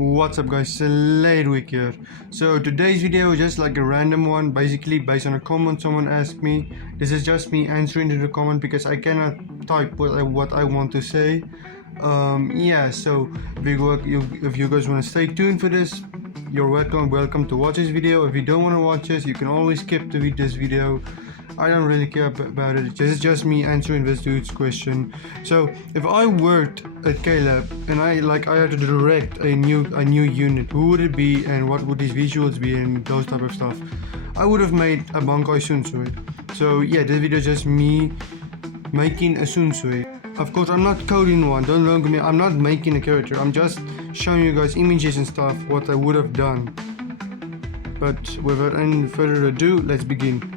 What's up guys, Sladewick here. So today's video is just like a random one, basically based on a comment someone asked me. This is just me answering to the comment because I cannot type what I want to say. Yeah, so if you guys want to stay tuned for this, you're welcome to watch this video. If you don't want to watch this, you can always skip this video. I don't really care about it. This is just me answering this dude's question. So if I worked at Klab and I had to direct a new unit, who would it be and what would these visuals be and those type of stuff? I would have made a Bankai Shunsei. So yeah, this video is just me making a Shunsei. Of course, I'm not coding one. Don't look at me. I'm not making a character. I'm just showing you guys images and stuff what I would have done. But without any further ado, let's begin.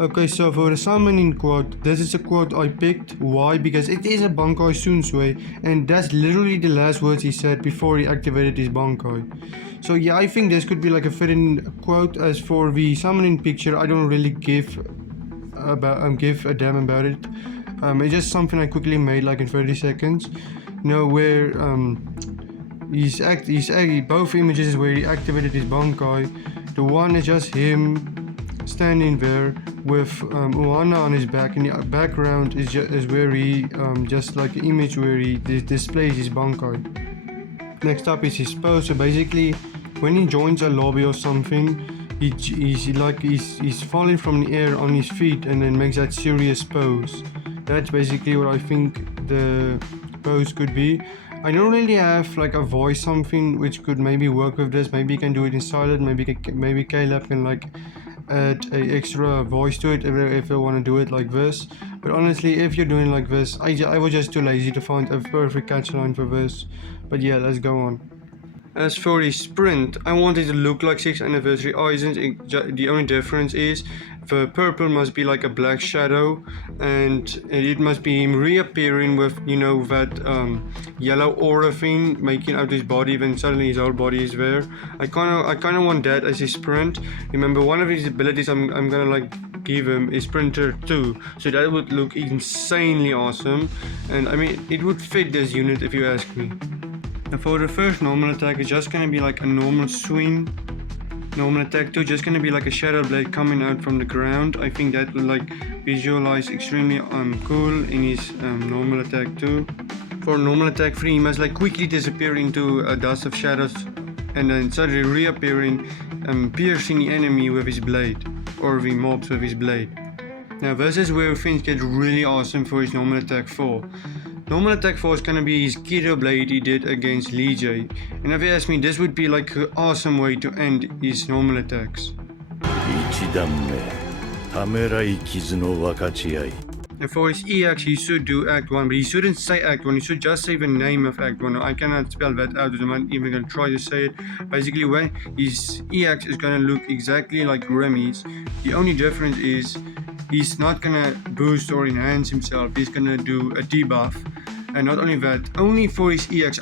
Okay, so for the summoning quote, this is a quote I picked. Why? Because it is a Bankai Shunsei, and that's literally the last words he said before he activated his Bankai. So yeah, I think this could be like a fitting quote. As for the summoning picture, I don't really give a damn about it. It's just something I quickly made like in 30 seconds. You know, where both images is where he activated his Bankai. The one is just him standing there with Uana on his back, and the background is where he just like the image where he displays his Bankai. Next up is his pose. So basically, when he joins a lobby or something, he's falling from the air on his feet and then makes that serious pose. That's basically what I think the pose could be. I don't really have like a voice something which could maybe work with this. Maybe you can do it in silent. Maybe Klab can like add a extra voice to it if I want to do it like this. But honestly, if you're doing like this, I was just too lazy to find a perfect catchline for this. But yeah, let's go on. As for the sprint, I want it to look like 6th anniversary Aizen's. The only difference is the purple must be like a black shadow, and it must be him reappearing with, you know, that yellow aura thing making out his body when suddenly his whole body is there. I kinda want that as his sprint. Remember, one of his abilities I'm gonna like give him is Sprinter 2, so that would look insanely awesome, and I mean it would fit this unit if you ask me. And for the first normal attack, it's just gonna be like a normal swing. Normal attack 2, just gonna be like a shadow blade coming out from the ground. I think that will like visualize extremely cool in his normal attack 2. For normal attack 3, he must like quickly disappear into a dust of shadows and then suddenly reappearing, piercing the enemy with his blade, or the mobs with his blade. Now this is where things get really awesome for his normal attack 4. Normal attack 4 is gonna be his Kido blade he did against Lee J. And if you ask me, this would be like an awesome way to end his normal attacks. And for his EX, he should do Act 1, but he shouldn't say Act 1, he should just say the name of Act 1. I cannot spell that out, I'm not even gonna try to say it. Basically, when his EX is gonna look exactly like Remy's, the only difference is he's not gonna boost or enhance himself, he's gonna do a debuff. And not only that, only for his EX,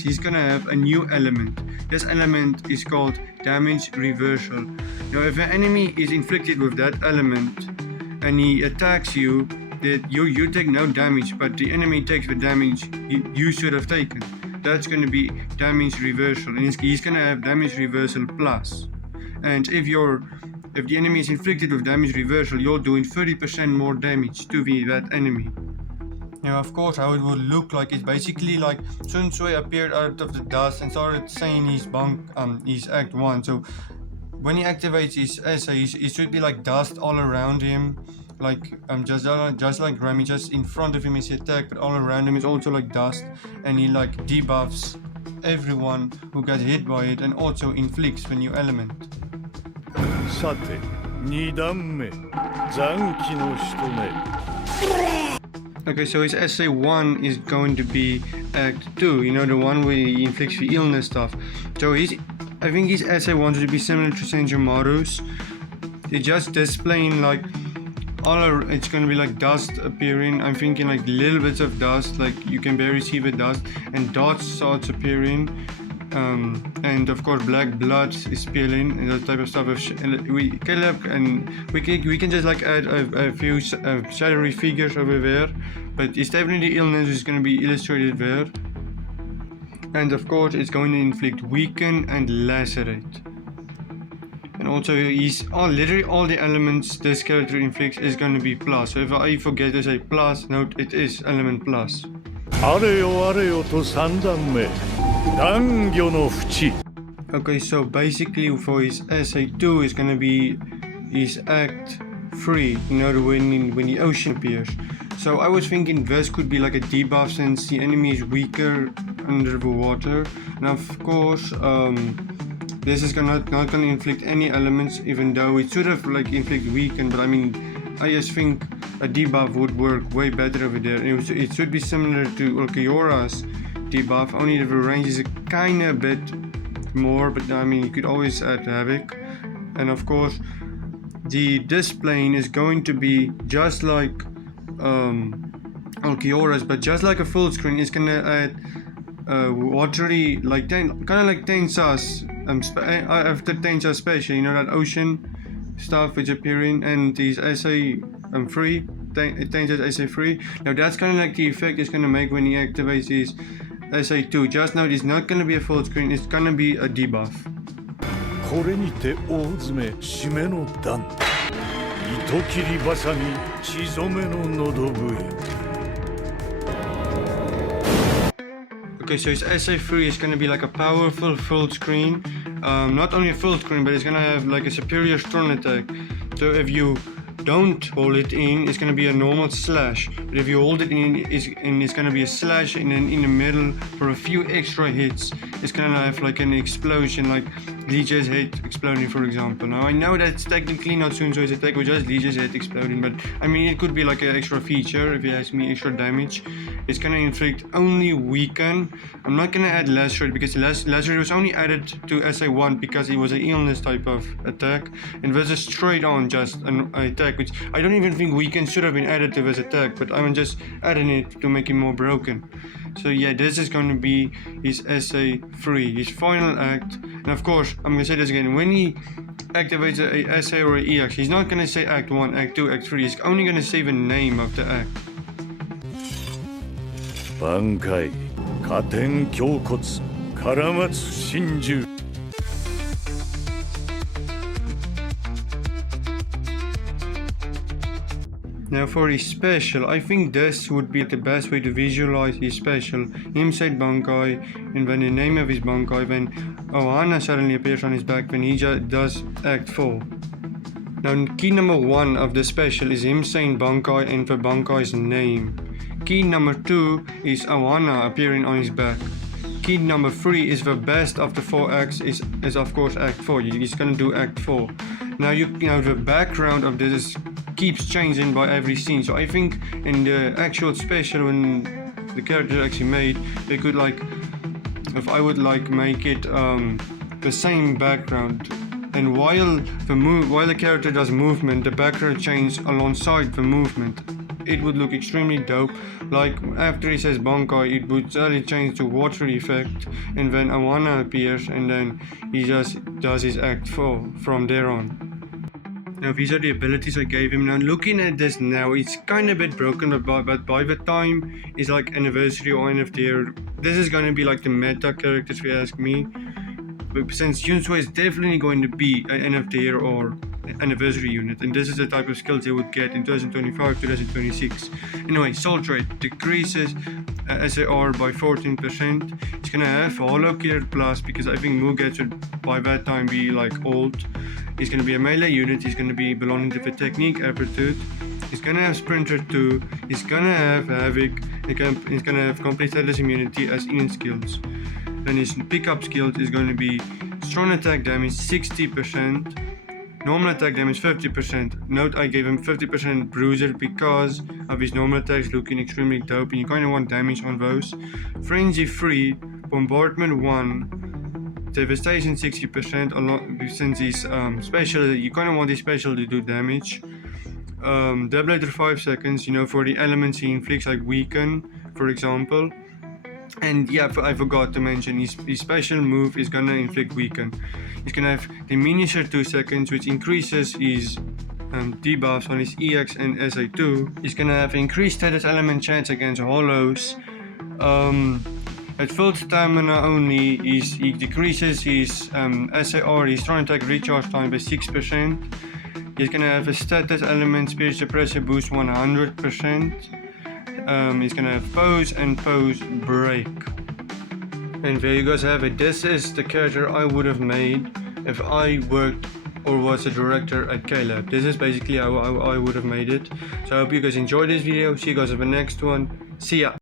he's gonna have a new element. This element is called damage reversal. Now if an enemy is inflicted with that element and he attacks you, you take no damage, but the enemy takes the damage you should have taken. That's gonna be damage reversal, and he's gonna have damage reversal plus. And if the enemy is inflicted with damage reversal, you're doing 30% more damage to that enemy. Now, of course, how it would look like is basically like Shunsei appeared out of the dust and started saying his Act 1. So when he activates his essays, it should be like dust all around him, like just like Remy, just in front of him is the attack, but all around him is also like dust, and he like debuffs everyone who gets hit by it and also inflicts the new element. Okay, so his essay 1 is going to be Act 2, you know, the one where he inflicts the illness stuff. So I think his essay 1 to be similar to Senjumaru's. It's just displaying like it's gonna be like dust appearing. I'm thinking like little bits of dust, like you can barely see the dust, and dots starts appearing, and of course black blood is spilling and that type of stuff. We can just like add a few shadowy figures over there, but it's definitely illness is going to be illustrated there. And of course it's going to inflict weaken and lacerate. And also literally all the elements this character inflicts is going to be plus. So if I forget to say plus, note it is element plus. Okay, so basically for his SA2 is going to be his act 3, you know, when the ocean appears. So I was thinking this could be like a debuff since the enemy is weaker under the water. And of course, this is not going to inflict any elements, even though it should have like inflict weaken. But I mean, I just think a debuff would work way better over there. It should be similar to Ulquiorra's debuff, only the range is a kind of bit more. But I mean, you could always add Havoc. And of course, this plane is going to be just like Ulquiorra's, but just like a full screen. It's gonna add watery, like kind of like Tensa's after Tensa's special, you know, that ocean stuff which appearing, and these SA free, Tensa's SA free. Now that's kind of like the effect it's gonna make when he activates his SA2. Just note, it's not gonna be a full screen, it's gonna be a debuff. Okay, so his SA3 is going to be like a powerful full screen. Not only a full screen, but it's going to have like a superior strong attack. So if you don't hold it in, it's going to be a normal slash. But if you hold it in, it's going to be a slash, and then in the middle for a few extra hits, it's going to have like an explosion, like Bleach's head exploding, for example. Now I know that's technically not Shunsei's attack, but just Bleach's head exploding. But I mean, it could be like an extra feature if you ask me, extra damage. It's gonna inflict only weaken. I'm not gonna add lacerate because lacerate was only added to SA1 because it was an illness type of attack, and this is straight on just an attack, which I don't even think weaken should have been added to this attack, but I'm just adding it to make it more broken. So yeah, this is going to be his SA3, his final act. And of course, I'm gonna say this again, when he activates a SA or a EX, he's not gonna say act 1, act 2, act 3, he's only gonna say the name of the act. Bankai, Katen Kyokotsu, Karamatsu Shinju. Now for his special, I think this would be the best way to visualize his special. Him said Bankai, and when the name of his Bankai, when Ohana suddenly appears on his back when he does act 4. Now key number 1 of the special is him saying Bankai and the Bankai's name. Key number 2 is Ohana appearing on his back. Key number 3 is the best of the 4 acts is of course act 4. He's gonna do act 4. Now the background of this keeps changing by every scene. So I think in the actual special when the character actually made, they could like, if I would like make it the same background, and while the character does movement, the background changes alongside the movement. It would look extremely dope. Like after he says Bankai, it would suddenly change to water effect, and then Awana appears, and then he just does his act 4 from there on. Now these are the abilities I gave him. Now looking at this now, it's kind of a bit broken, but by the time it's like anniversary or end of the year, this is going to be like the meta characters if you ask me. But since Shunsei is definitely going to be an end of the year or anniversary unit, and this is the type of skills they would get in 2025, 2026. Anyway, Salt Rate decreases SAR by 14%. It's gonna have Hollow Killer Plus because I think Muget should by that time be like old. He's gonna be a melee unit, he's gonna be belonging to the Technique Aptitude. He's gonna have Sprinter 2, he's gonna have Havoc, he's gonna have Complete Status Immunity as in skills. Then his pickup skills is going to be Strong Attack Damage 60%, Normal Attack Damage 50%. Note I gave him 50% Bruiser because of his normal attacks looking extremely dope, and you kind of want damage on those. Frenzy 3, Bombardment 1, Devastation 60%. Since he's special, you kind of want his special to do damage. Debilator 5 seconds, you know, for the elements he inflicts like Weaken, for example. And yeah, I forgot to mention his special move is gonna inflict weaken. He's gonna have diminish 2 seconds, which increases his debuffs on his EX and SA2. He's gonna have increased status element chance against hollows. At full stamina only, he decreases his SAR, his strong attack recharge time by 6%. He's gonna have a status element spirit suppressor boost 100%. He's gonna have pose and pose break. And there you guys have it. This is the character I would have made if I worked or was a director at Klab. This is basically how I would have made it. So I hope you guys enjoyed this video. See you guys in the next one. See ya.